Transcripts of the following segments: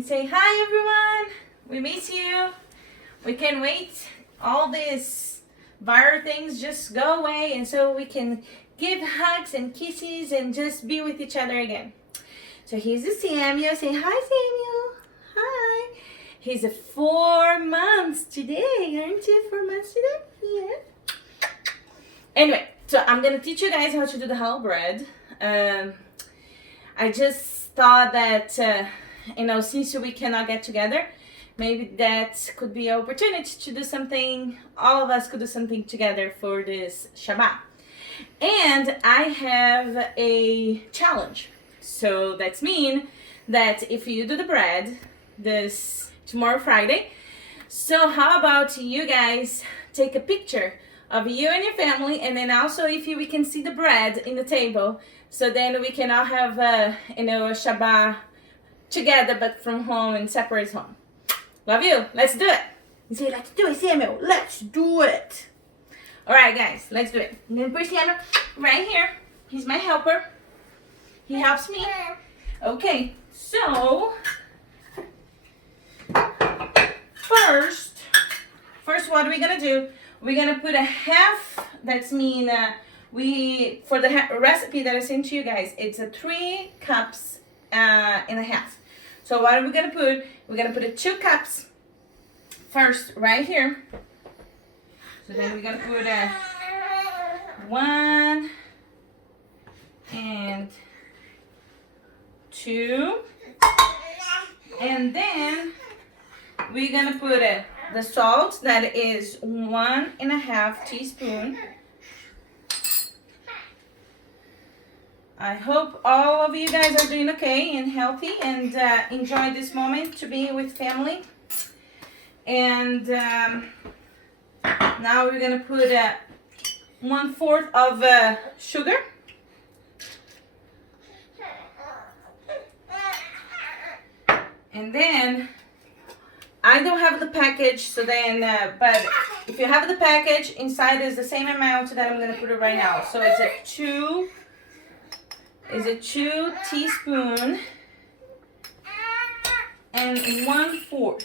You say, hi everyone, we miss you. We can't wait. All these viral things just go away and so we can give hugs and kisses and just be with each other again. So here's the Samuel. Say hi, Samuel. Hi. He's 4 months today. Aren't you 4 months today? Yeah. Anyway, so I'm going to teach you guys how to do the challah bread. I just thought that, since we cannot get together, maybe that could be an opportunity to do something, all of us could do something together for this Shabbat. And I have a challenge. So that's mean that if you do the bread this tomorrow Friday, so how about you guys take a picture of you and your family, and then also if we can see the bread in the table, so then we can all have a Shabbat together but from home and separate home. Love you. Let's do it. You say, let's do it, Samuel. Let's do it. All right, guys, let's do it. I'm going to put Samuel right here. He's my helper. He helps me. Okay, so first what are we going to do? We're going to put a half, that's mean for the recipe that I sent to you guys, it's 3 cups and a half. So what are we going to put? We're going to put 2 cups first right here. So then we're going to put 1 and 2. And then we're going to put the salt, that is 1.5 teaspoons. I hope all of you guys are doing okay and healthy and enjoy this moment to be with family. And now we're going to put 1/4 of sugar. And then I don't have the package, so then, but if you have the package, inside is the same amount that I'm going to put it right now. So it's a 2 teaspoons and 1/4.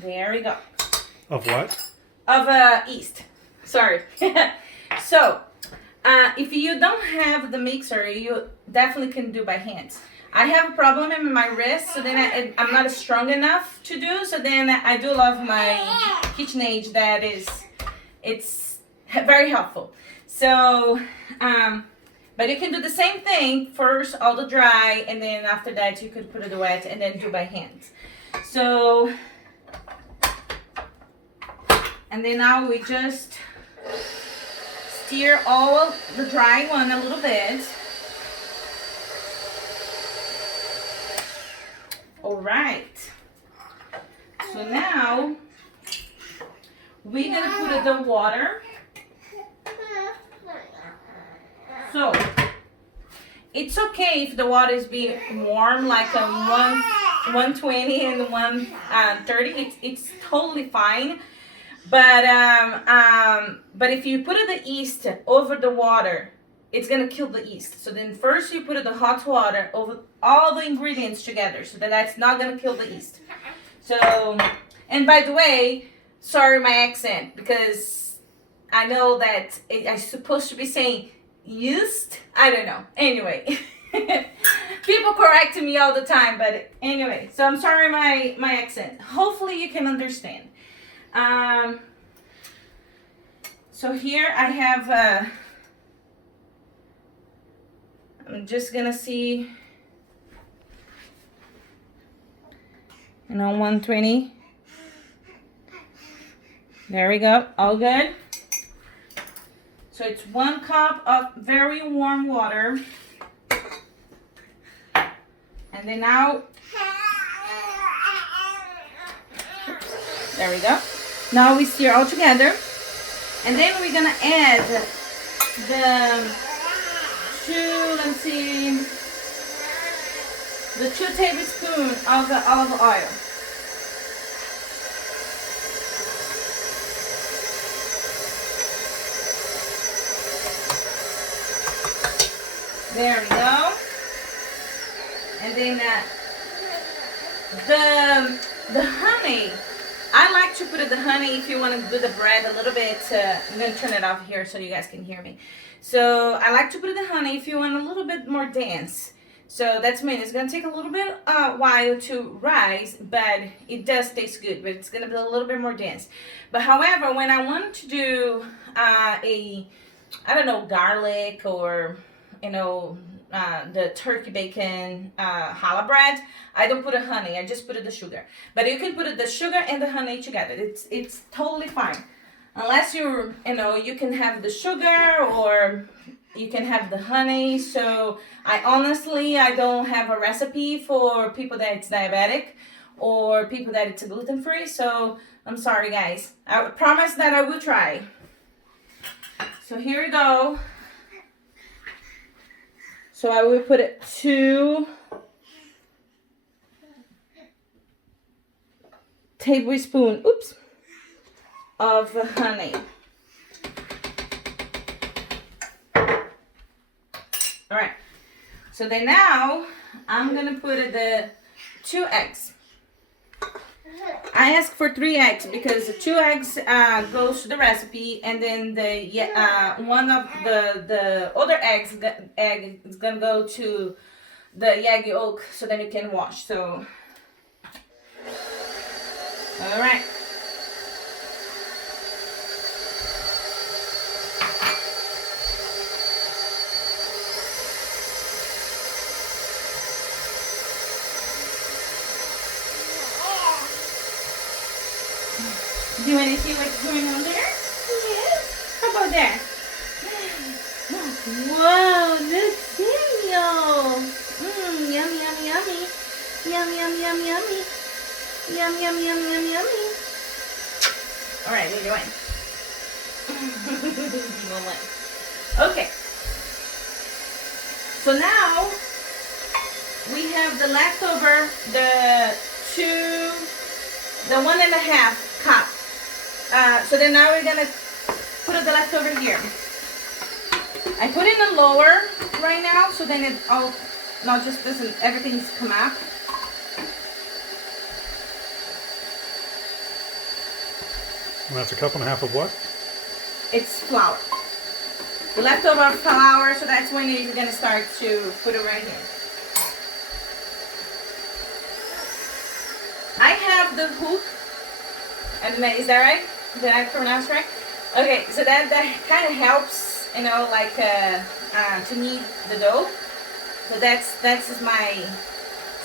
There we go. Of what? Of yeast. Sorry. So, if you don't have the mixer, you definitely can do by hands. I have a problem in my wrist, so then I'm not strong enough to do. So then I do love my KitchenAid. It's very helpful. So, but you can do the same thing. First, all the dry, and then after that, you could put it wet and then do by hand. So, and then now we just stir all the dry one a little bit. All right. So now we're gonna put the water. So it's okay if the water is be warm, like a 120 and 130. It's totally fine. But if you put the yeast over the water, it's gonna kill the yeast. So then first you put the hot water over all the ingredients together, so that's not gonna kill the yeast. So, and by the way, sorry my accent, because I know that I'm supposed to be saying yeast. I don't know. Anyway, people correct me all the time, but anyway, so I'm sorry my accent. Hopefully you can understand. So here I have, I'm just gonna see, 120. There we go, all good. So it's 1 cup of very warm water. And then now, there we go. Now we stir all together. And then we're gonna add the 2 tablespoons of the olive oil. There we go. And then The honey, I like to put the honey if you want to do the bread a little bit. I'm going to turn it off here so you guys can hear me. So I like to put the honey if you want a little bit more dense. So that's mean it's going to take a little bit while to rise, but it does taste good, but it's going to be a little bit more dense. But however, when I want to do I don't know, garlic or, you know, the turkey bacon challah bread, I don't put a honey, I just put the sugar. But you can put the sugar and the honey together. It's totally fine. Unless you know, you can have the sugar or you can have the honey. So I don't have a recipe for people that it's diabetic or people that it's gluten free. So I'm sorry guys. I promise that I will try. So here we go. So I will put it 2 tablespoons, of honey. All right. So then now I'm gonna put the 2 eggs. I asked for 3 eggs because the 2 eggs goes to the recipe, and then the one of the other egg is gonna go to the egg yolk, so then you can wash. So, all right. Do you want to see what's going on there? Yes. How about that? Whoa, look, cereal. Yummy, yummy, yummy. Yum, yum, yum, yummy. Yum, yum, yum, yum, yummy. All right, we're doing. Okay. So now we have the leftover, the 1.5 cup. So then now we're gonna put the leftover here. I put it in the lower right now, so then it all not just doesn't everything's come up. And that's 1.5 cups of what? It's flour. The leftover flour, so that's when you're gonna start to put it right here. I have the hook. And is that right? Did I pronounce right? Okay, so that kind of helps, you know, like to knead the dough. So that's my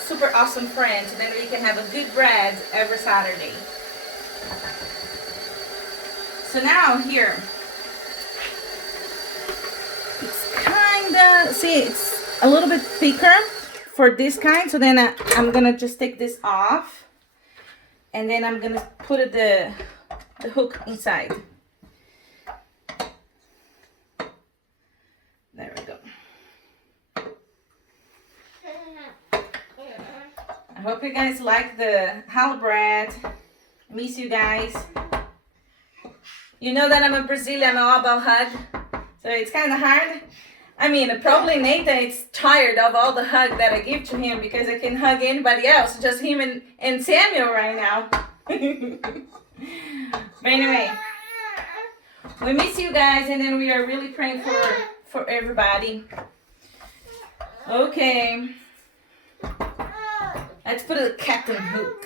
super awesome friend. So then we can have a good bread every Saturday. So now here, it's kinda, see, it's a little bit thicker for this kind. So then I'm gonna just take this off. And then I'm gonna put the hook inside. There we go. I hope you guys like the challah bread. Miss you guys. You know that I'm a Brazilian, I'm all about hug. So it's kind of hard. I mean, probably Nathan is tired of all the hug that I give to him because I can hug anybody else, just him and Samuel right now. But anyway, we miss you guys, and then we are really praying for everybody. Okay. Let's put a captain hook.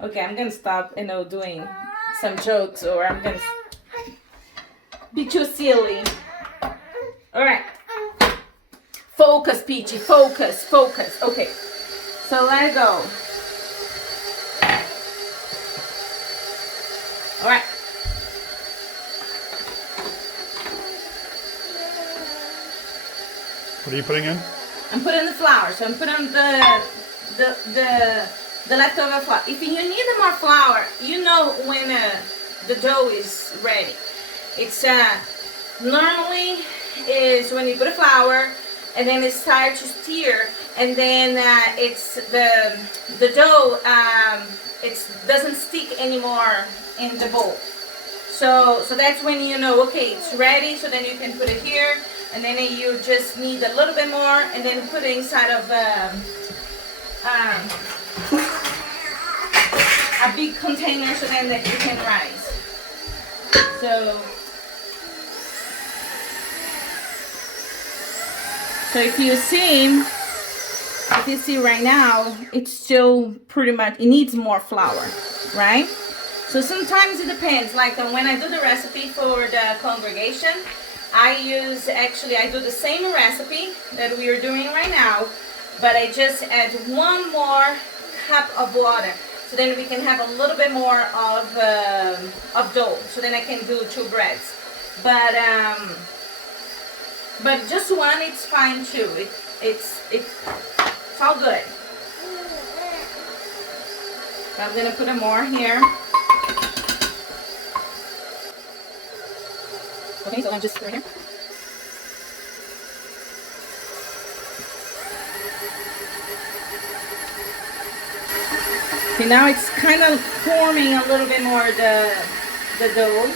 Okay, I'm gonna stop, you know, doing some jokes, or I'm gonna be too silly. All right. Focus, Peachy. Focus, focus. Okay. So let it go. All right. What are you putting in? I'm putting the flour. So I'm putting the leftover flour. If you need more flour, you know when the dough is ready. It's normally is when you put a flour and then it starts to stir, and then it's the dough it doesn't stick anymore in the bowl. So that's when you know, okay, it's ready. So then you can put it here, and then you just need a little bit more, and then put it inside of a big container so then that it can rise. So if you see right now, it's still pretty much, it needs more flour, right? So sometimes it depends, like when I do the recipe for the congregation, I do the same recipe that we are doing right now, but I just add 1 more cup of water. So then we can have a little bit more of dough. So then I can do 2 breads. But just 1, it's fine too. It's all good. So I'm gonna put more here. Okay, so I'm just right here. See, now it's kind of forming a little bit more the dough.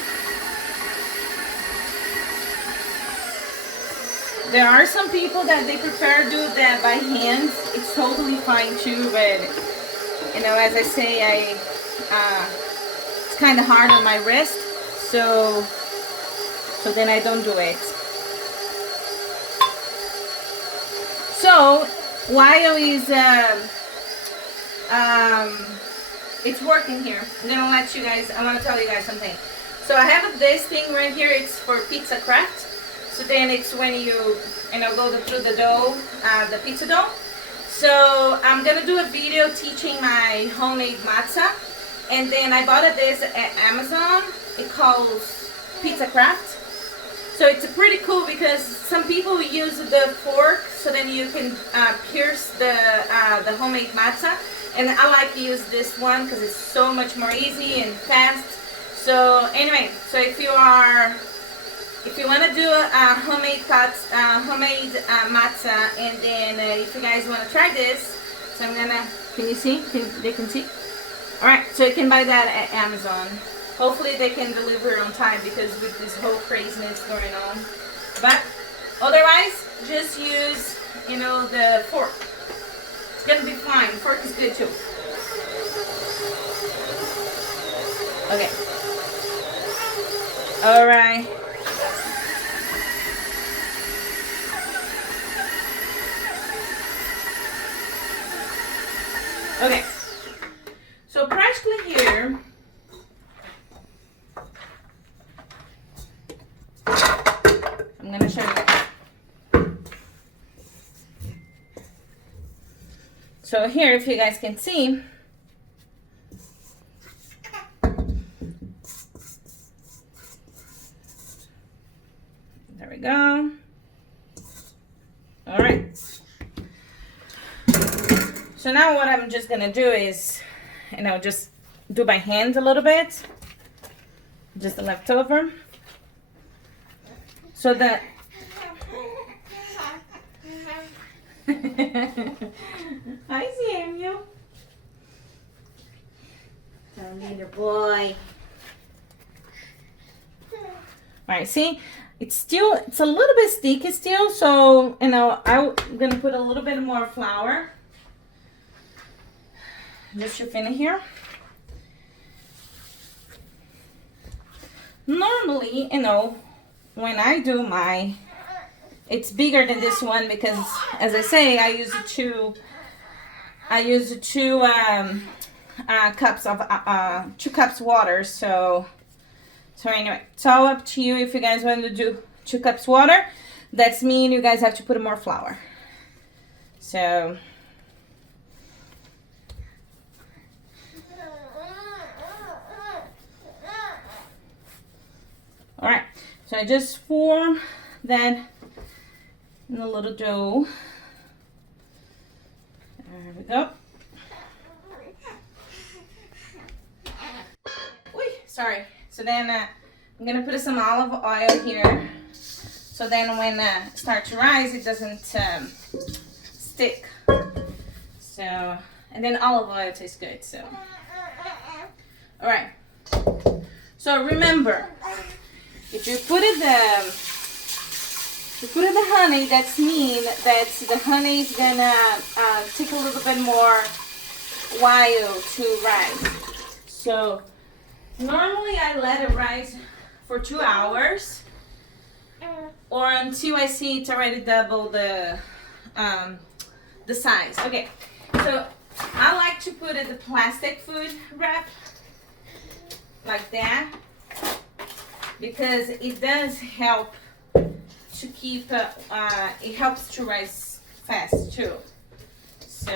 There are some people that they prefer to do that by hand. It's totally fine too, but you know, as I say, it's kind of hard on my wrist, so then I don't do it. So while it's working here, I'm gonna tell you guys something. So I have this thing right here. It's for PizzaCraft. So then it's when you go through the dough, the pizza dough. So I'm gonna do a video teaching my homemade matzah, and then I bought this at Amazon. It calls PizzaCraft. So it's pretty cool because some people use the fork, so then you can pierce the homemade matzah, and I like to use this one because it's so much more easy and fast. So anyway, so if you want to do a homemade matzah, and then if you guys want to try this, so I'm gonna, can you see? They can see? Alright, so you can buy that at Amazon. Hopefully they can deliver on time because with this whole craziness going on. But otherwise, just use, the fork. It's gonna be fine. Fork is good too. Okay. Alright. Okay, so practically here, I'm going to show you guys. So here, if you guys can see, there we go. All right. So now what I'm just gonna do is, just do by hand a little bit, just the leftover, so that hi Samuel, little boy. All right, see, it's a little bit sticky still, so I'm gonna put a little bit more flour. Just to finish here. Normally, when I do it's bigger than this one because, as I say, I use 2 cups of 2 cups water. So anyway, it's all up to you. If you guys want to do 2 cups water, that's mean you guys have to put more flour. So. All right, so I just form that in a little dough. There we go. Oy, sorry. So then I'm gonna put some olive oil here. So then when it starts to rise, it doesn't stick. So, and then olive oil tastes good. So, all right. So remember. If you put it You put in the honey, that's mean that the honey is gonna take a little bit more while to rise. So normally I let it rise for 2 hours or until I see it's already double the size. Okay, so I like to put it in the plastic food wrap like that because it does help to keep it helps to rise fast too. So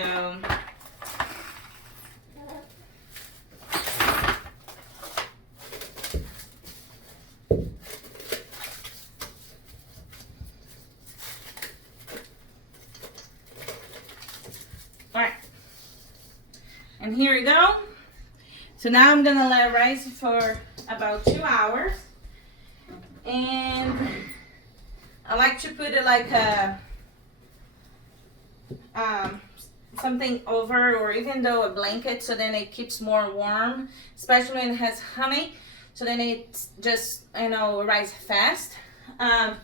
alright, and here we go. So now I'm gonna let it rise for about 2 hours, and I like to put it like a something over, or even though a blanket, so then it keeps more warm, especially when it has honey. So then it just, you know, rise fast. But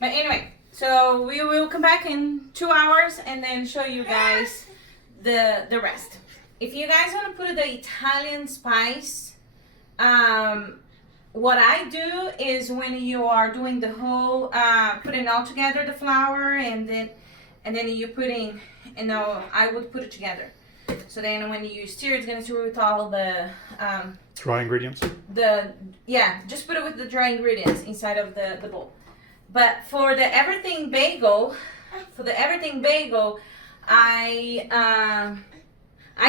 anyway, so we will come back in 2 hours and then show you guys the rest. If you guys want to put the Italian spice, what I do is when you are doing the whole, putting all together the flour and then you putting, you know, I would put it together. So then when you stir, it's gonna stir with all the Dry ingredients? Just put it with the dry ingredients inside of the bowl. But for the everything bagel, I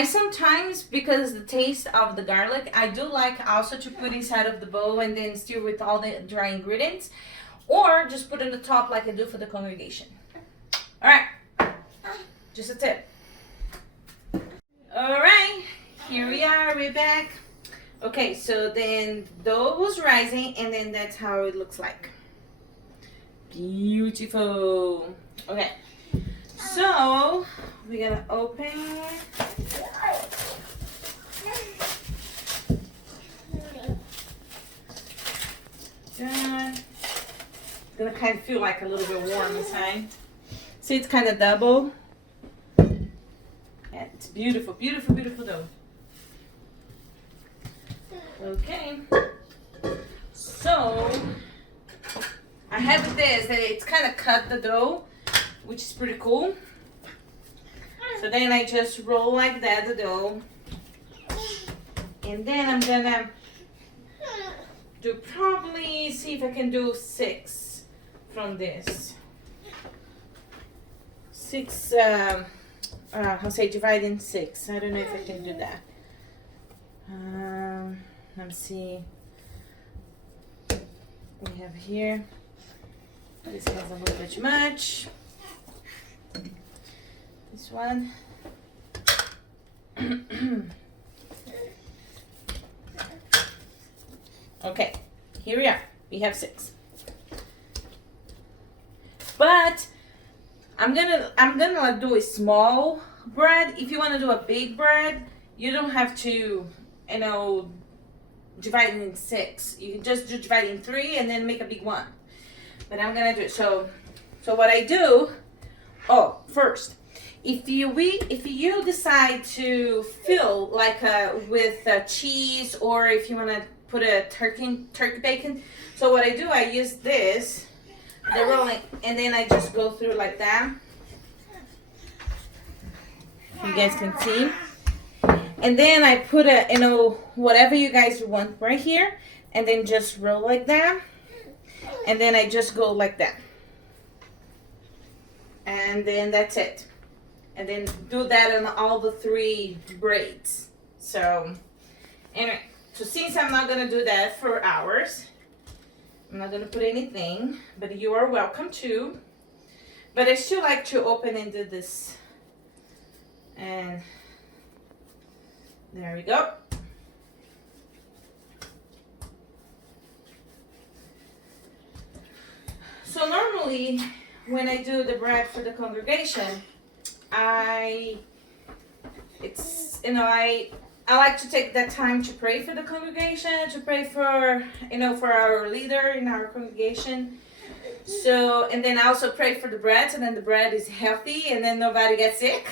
sometimes, because the taste of the garlic, I do like also to put inside of the bowl and then stir with all the dry ingredients, or just put on the top like I do for the congregation. All right, just a tip. All right, here we are, we're back. Okay, so then dough was rising, and then that's how it looks like. Beautiful. Okay, so we're gonna open. It's gonna kind of feel like a little bit warm inside. See, it's kind of double. Yeah, it's beautiful, beautiful, beautiful dough. Okay, so I have this that it's kind of cut the dough, which is pretty cool. So then I just roll like that the dough, and then I'm gonna do probably, see if I can do 6 from this. 6, divide in 6. I don't know if I can do that. Let me see. We have here. This has a little bit too much. This one. Okay, here we are. We have 6. But I'm gonna do a small bread. If you want to do a big bread, you don't have to, you know, divide it in 6. You can just divide in 3 and then make a big one. But I'm gonna do it. So what I do. Oh, first, if you decide to fill like with cheese, or if you want to put a turkey bacon. So what I do, I use this, the rolling, and then I just go through like that. You guys can see. And then I put a, you know, whatever you guys want right here, and then just roll like that. And then I just go like that. And then that's it. And then do that on all the 3 braids. So anyway, so since I'm not gonna do that for hours, I'm not gonna put anything, but you are welcome to. But I still like to open and do this. And there we go. So normally when I do the bread for the congregation, I like to take that time to pray for the congregation, to pray for, you know, for our leader in our congregation. So, and then I also pray for the bread, so then the bread is healthy and then nobody gets sick.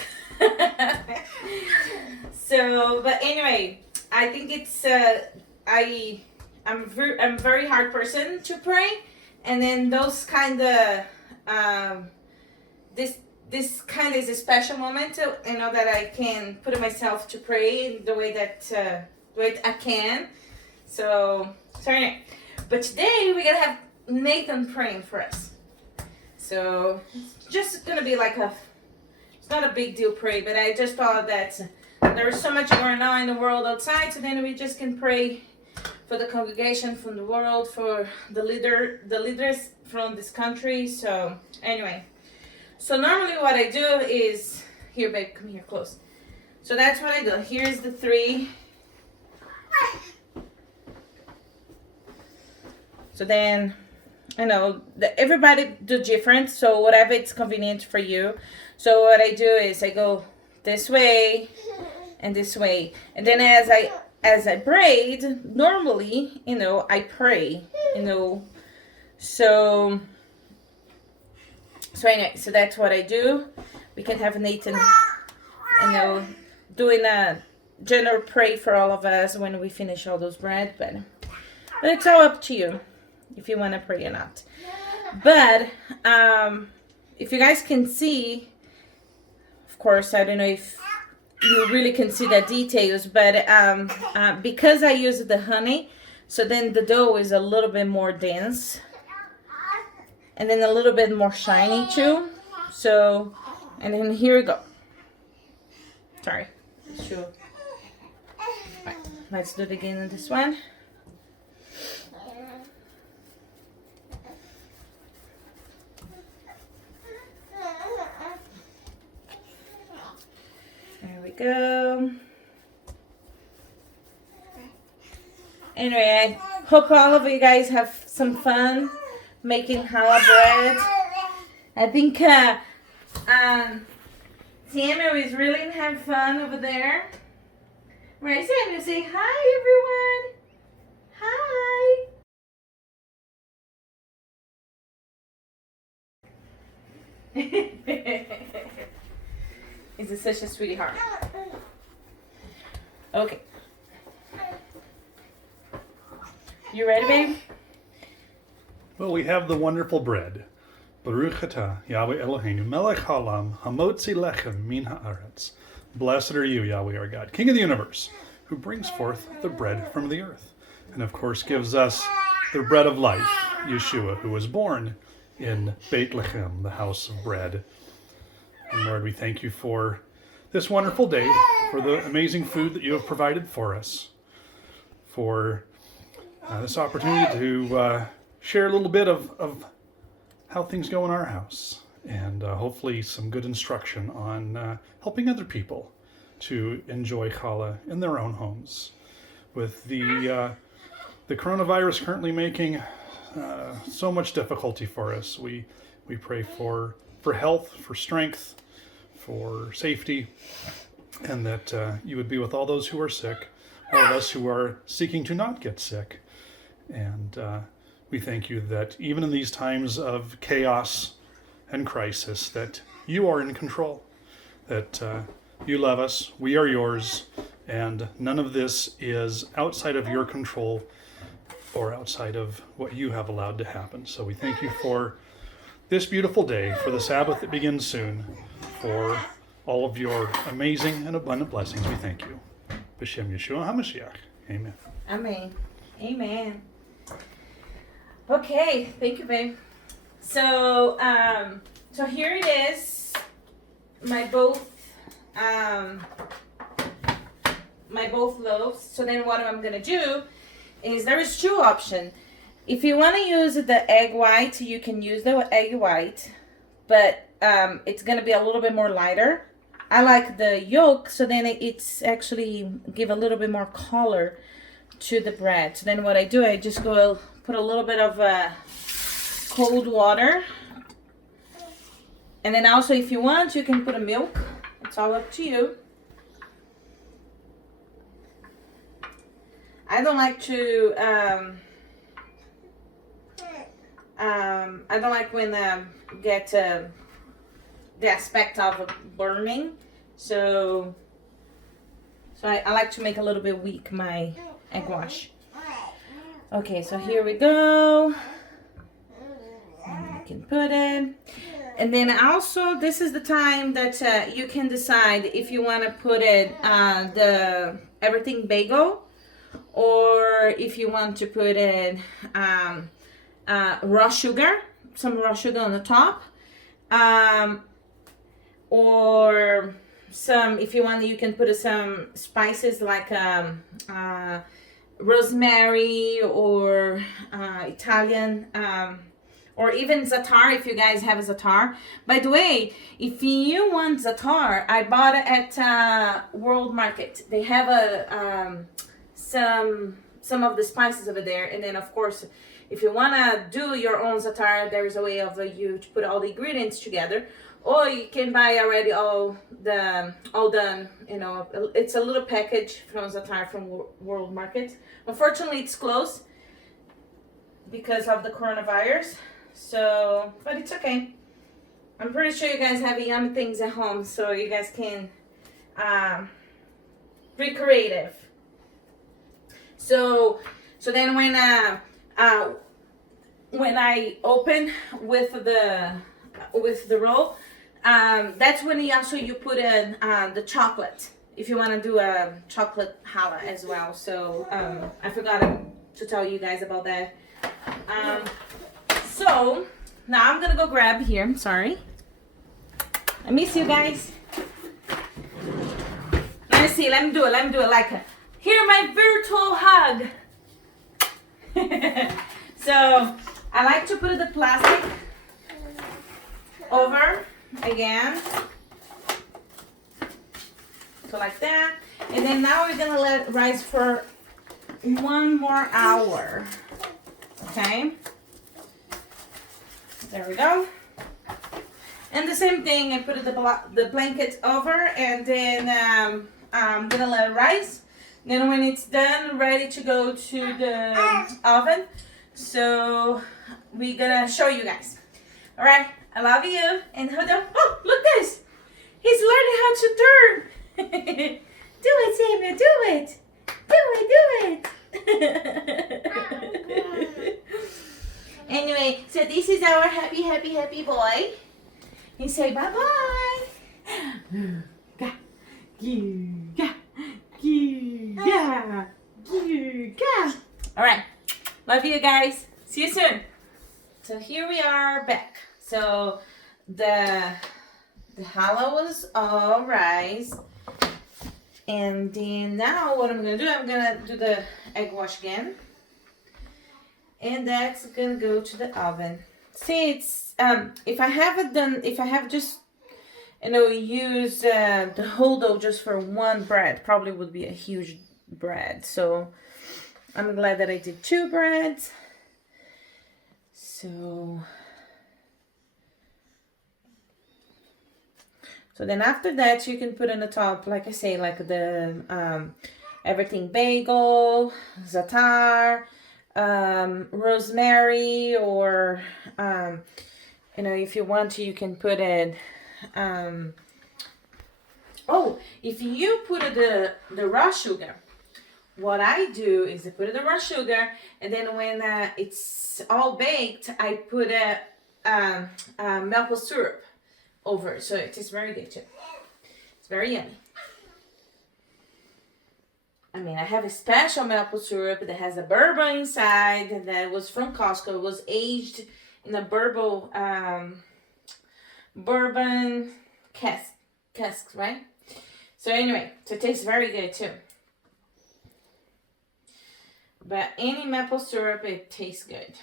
So, but anyway, I think it's I'm very hard person to pray, and then those kind of this kind is a special moment, you know, that I can put myself to pray in the way that I can. So anyway, but today we're gonna have Nathan praying for us. So it's just gonna be like it's not a big deal pray, but I just thought that there is so much going on in the world outside, so then we just can pray for the congregation, from the world, for the leaders from this country. So anyway, so normally what I do is, here babe, come here close. So that's what I do. Here's the 3. So then, you know, everybody do different, so whatever it's convenient for you. So what I do is I go this way and this way, and then as I braid, normally, you know, I pray, you know. So anyway, so that's what I do. We can have Nathan, you know, doing a general pray for all of us when we finish all those bread, but it's all up to you if you want to pray or not. But if you guys can see, of course, I don't know if you really can see the details, but because I use the honey, so then the dough is a little bit more dense and then a little bit more shiny too. So, and then here we go. Sorry. Sure. Right, let's do it again on this one. There we go. Anyway, I hope all of you guys have some fun making challah bread. I think Samuel is really having fun over there. Right, Samuel, say hi, everyone. Hi. He's such a sweetheart. Okay. You ready, babe? Well, we have the wonderful bread. Baruch atah Yahweh Eloheinu melech haolam hamotzi lechem min haaretz. Blessed are you, Yahweh our God, King of the universe, who brings forth the bread from the earth, and of course gives us the bread of life, Yeshua, who was born in Bethlehem, the house of bread. And Lord, we thank you for this wonderful day, for the amazing food that you have provided for us, for this opportunity to share a little bit of how things go in our house, and hopefully some good instruction on helping other people to enjoy challah in their own homes. With the coronavirus currently making so much difficulty for us, we pray for health, for strength, for safety, and that you would be with all those who are sick, all of us who are seeking to not get sick. And we thank you that even in these times of chaos and crisis, that you are in control, that you love us, we are yours, and none of this is outside of your control or outside of what you have allowed to happen. So we thank you for this beautiful day, for the Sabbath that begins soon, for all of your amazing and abundant blessings. We thank you. B'Shem Yeshua HaMashiach. Amen. Amen. Amen. Okay, thank you, babe. So, so here it is. My both loaves. So then what I'm gonna do is there is 2 options. If you want to use the egg white, you can use the egg white, but it's gonna be a little bit more lighter. I like the yolk, so then it's actually give a little bit more color to the bread. So then what I do, I just go put a little bit of cold water, and then also if you want, you can put a milk. It's all up to you. I don't like to I don't like when get the aspect of burning. So I like to make a little bit weak my egg wash. Okay, so here we go. And you can put it. And then also, this is the time that you can decide if you want to put it the everything bagel, or if you want to put it raw sugar, some raw sugar on the top, or some, if you want, you can put some spices like rosemary or Italian, or even za'atar if you guys have a za'atar. By the way, if you want za'atar, I bought it at World Market. They have some of the spices over there. And then of course, if you want to do your own za'atar, there is a way of you to put all the ingredients together. Or you can buy already all done, you know, it's a little package from za'atar from World Market. Unfortunately, it's closed because of the coronavirus. So, but it's okay. I'm pretty sure you guys have yummy things at home, so you guys can be creative. So then when I open with the roll, that's when you put in the chocolate. If you want to do a chocolate challah as well. So I forgot to tell you guys about that. So now I'm gonna go grab here. I'm sorry. I miss you guys. Let me see. Let me do it like here my virtual hug. So I like to put the plastic over again. So like that. And then now we're gonna let it rise for 1 more hour. Okay. There we go. And the same thing, I put the blanket over, and then I'm gonna let it rise. Then when it's done, ready to go to the oven, so we're gonna show you guys. All right, I love you. And hold on. Oh, look this. He's learning how to turn. Do it, Samuel. Do it. Do it. Anyway, so this is our happy boy. He say bye-bye. All right. Love you guys. See you soon. So here we are back. So the challah was all rise. And then now what I'm going to do, I'm going to do the egg wash again. And that's gonna go to the oven. See, it's if I have just, you know, used the whole dough just for one bread, probably would be a huge bread. So I'm glad that I did 2 breads. So then after that, you can put on the top, like I say, like the everything bagel, za'atar, rosemary, or you know, if you want to, you can put it if you put the raw sugar, what I do is I put the raw sugar, and then when it's all baked, I put maple syrup over, so it is very good too. It's very yummy. I mean, I have a special maple syrup that has a bourbon inside that was from Costco. It was aged in a bourbon casks, right? So anyway, so it tastes very good too. But any maple syrup, it tastes good.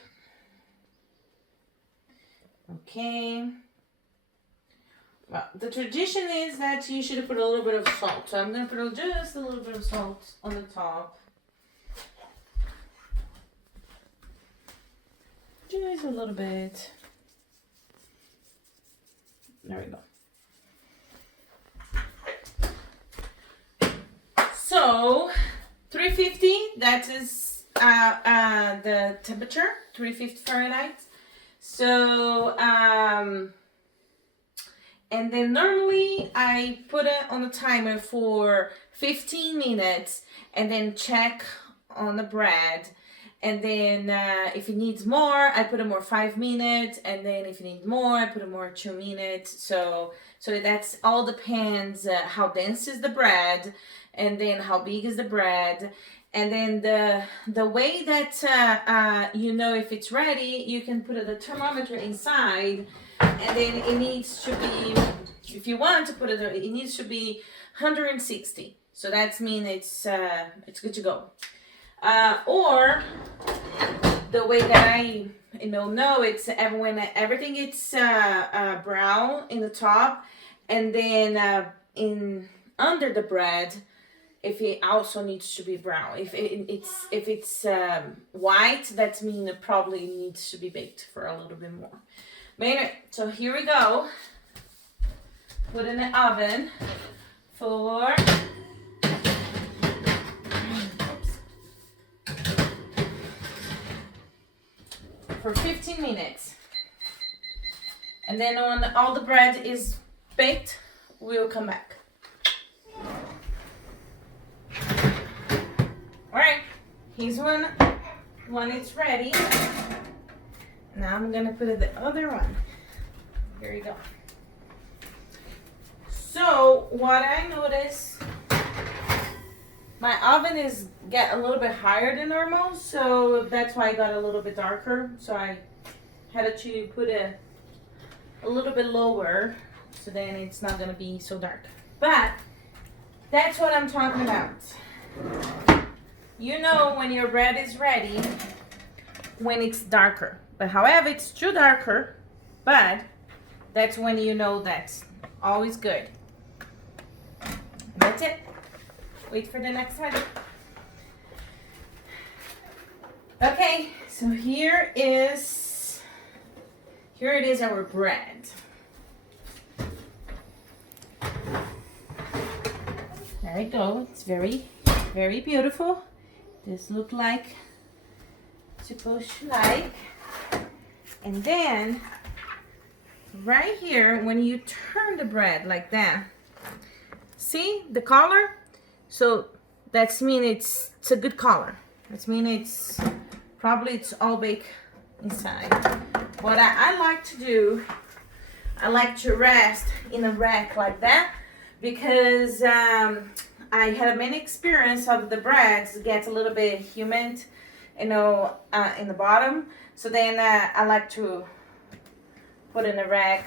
Okay. Well, the tradition is that you should put a little bit of salt. So I'm going to put just a little bit of salt on the top. Just a little bit. There we go. So, 350, that is the temperature, 350 Fahrenheit. So, and then normally I put it on a timer for 15 minutes and then check on the bread. And then if it needs more, I put it more 5 minutes. And then if it needs more, I put it more 2 minutes. So that's all depends how dense is the bread, and then how big is the bread. And then the way that you know if it's ready, you can put the thermometer inside, and then it needs to be, if you want to put it, it needs to be 160. So that's mean it's good to go. Or the way that I know it's when everything it's brown in the top, and then in under the bread, if it also needs to be brown. If it's white, that means it probably needs to be baked for a little bit more. But anyway, so here we go. Put in the oven for 15 minutes. And then when all the bread is baked, we'll come back. Alright, here's when it's ready. Now I'm gonna put the other one. Here you go. So what I noticed, my oven is get a little bit higher than normal, so that's why I got a little bit darker. So I had to put a little bit lower, so then it's not gonna be so dark. But that's what I'm talking about. You know when your bread is ready when it's darker. But however, it's too darker, but that's when you know that's always good. That's it. Wait for the next one. Okay, so here it is our bread. There we go. It's very, very beautiful. This look like supposed to like. And then right here, when you turn the bread like that, see the color? So that's mean it's a good color. That's mean it's all baked inside. What I like to do, I like to rest in a rack like that, because I had many experience of the breads get a little bit humid, in the bottom. So then I like to put in a rack,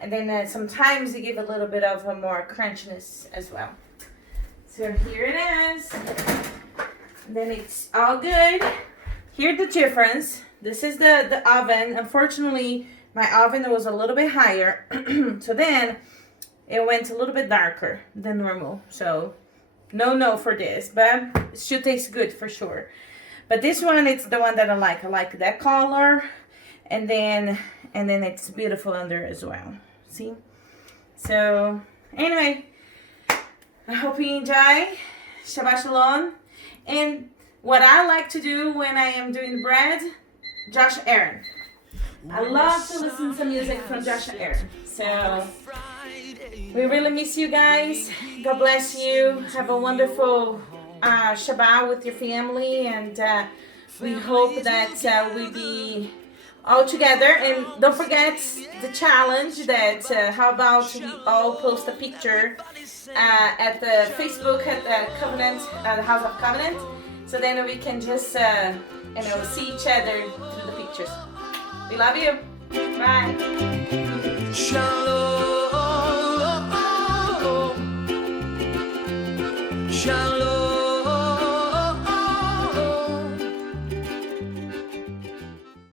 and then sometimes you give a little bit of a more crunchiness as well. So here it is. And then it's all good. Here's the difference. This is the oven. Unfortunately, my oven was a little bit higher, so then it went a little bit darker than normal. So no for this, but it should taste good for sure. But this one, it's the one that I like. I like that color, and then it's beautiful under as well. See? So anyway, I hope you enjoy. Shabbat Shalom. And what I like to do when I am doing bread, Josh Aaron. I love to listen to music from Josh Aaron. So we really miss you guys. God bless you. Have a wonderful Shabbat with your family, and we hope that we be all together. And don't forget the challenge that how about we all post a picture at the Facebook at the Covenant, the House of Covenant, so then we can just see each other through the pictures. We love you. Bye. Shalom. Shalom.